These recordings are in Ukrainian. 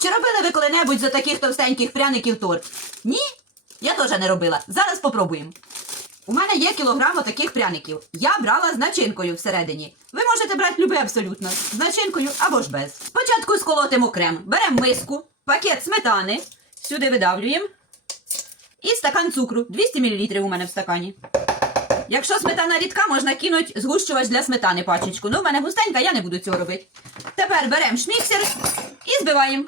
Чи робили ви коли-небудь за таких товстеньких пряників торт? Ні? Я теж не робила. Зараз попробуємо. У мене є кілограм таких пряників. Я брала з начинкою всередині. Ви можете брати любе абсолютно. З начинкою або ж без. Спочатку сколотимо крем. Беремо миску, пакет сметани, сюди видавлюємо. І стакан цукру. 200 мл у мене в стакані. Якщо сметана рідка, можна кинути згущувач для сметани пачечку. Ну, в мене густенька, я не буду цього робити. Тепер беремо шміксер і збиваємо.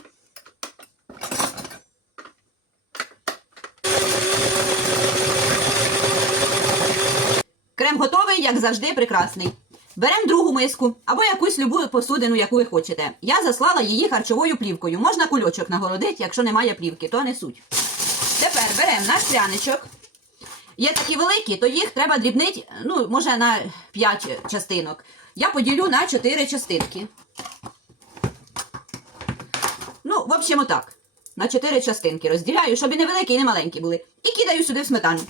Крем готовий, як завжди, прекрасний. Беремо другу миску або якусь любу посудину, яку ви хочете. Я заслала її харчовою плівкою. Можна кульочок нагородити, якщо немає плівки, то не суть. Тепер беремо наш пряничок. Є такі великі, то їх треба дрібнити, ну, може, на 5 частинок. Я поділю на 4 частинки. Ну, в общем, отак. На 4 частинки розділяю, щоб і не великі, і не маленькі були. І кидаю сюди в сметану.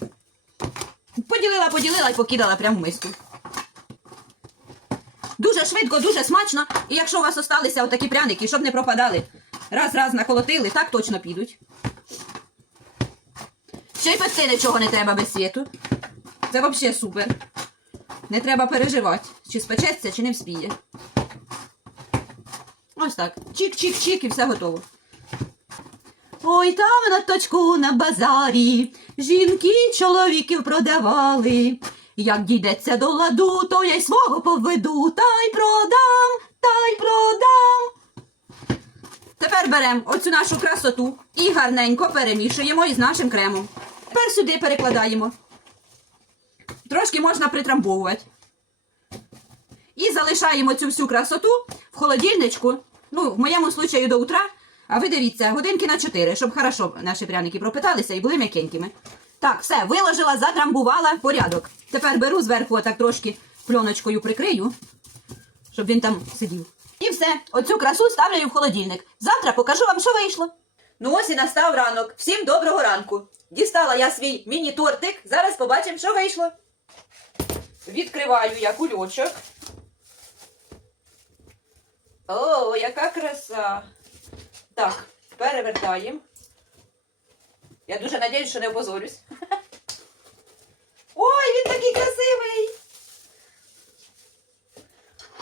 Поділила, поділила і покидала прямо в миску. Дуже швидко, дуже смачно. І якщо у вас осталися отакі пряники, щоб не пропадали, раз-раз наколотили, так точно підуть. Ще й пекти нічого не треба без світу. Це взагалі супер. Не треба переживати, чи спечеться, чи не вспіє. Ось так. Чик-чик-чик і все готово. Ой, там на точку на базарі жінки чоловіків продавали. Як дійдеться до ладу, то я й свого поведу, та й продам, та й продам. Тепер беремо оцю нашу красоту і гарненько перемішуємо із нашим кремом. Тепер сюди перекладаємо. Трошки можна притрамбовувати. І залишаємо цю всю красоту в холодильничку. Ну, в моєму случаю до утра. А ви дивіться, годинки на 4, щоб хорошо наші пряники пропиталися і були м'якенькими. Так, все, виложила, затрамбувала порядок. Тепер беру зверху отак трошки пленочкою прикрию, щоб він там сидів. І все, оцю красу ставлю в холодильник. Завтра покажу вам, що вийшло. Ну ось і настав ранок. Всім доброго ранку. Дістала я свій міні-тортик. Зараз побачимо, що вийшло. Відкриваю я кульочок. О, яка краса! Так, перевертаємо. Я дуже надіюсь, що не опозорюсь. Ой, він такий красивий!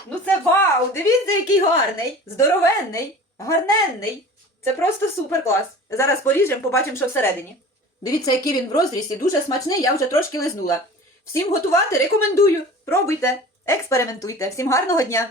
Ну це вау! Дивіться, який гарний, здоровенний, гарненний. Це просто супер клас. Зараз поріжемо, побачимо, що всередині. Дивіться, який він в розрізі, дуже смачний, я вже трошки лизнула. Всім готувати рекомендую. Пробуйте, експериментуйте. Всім гарного дня!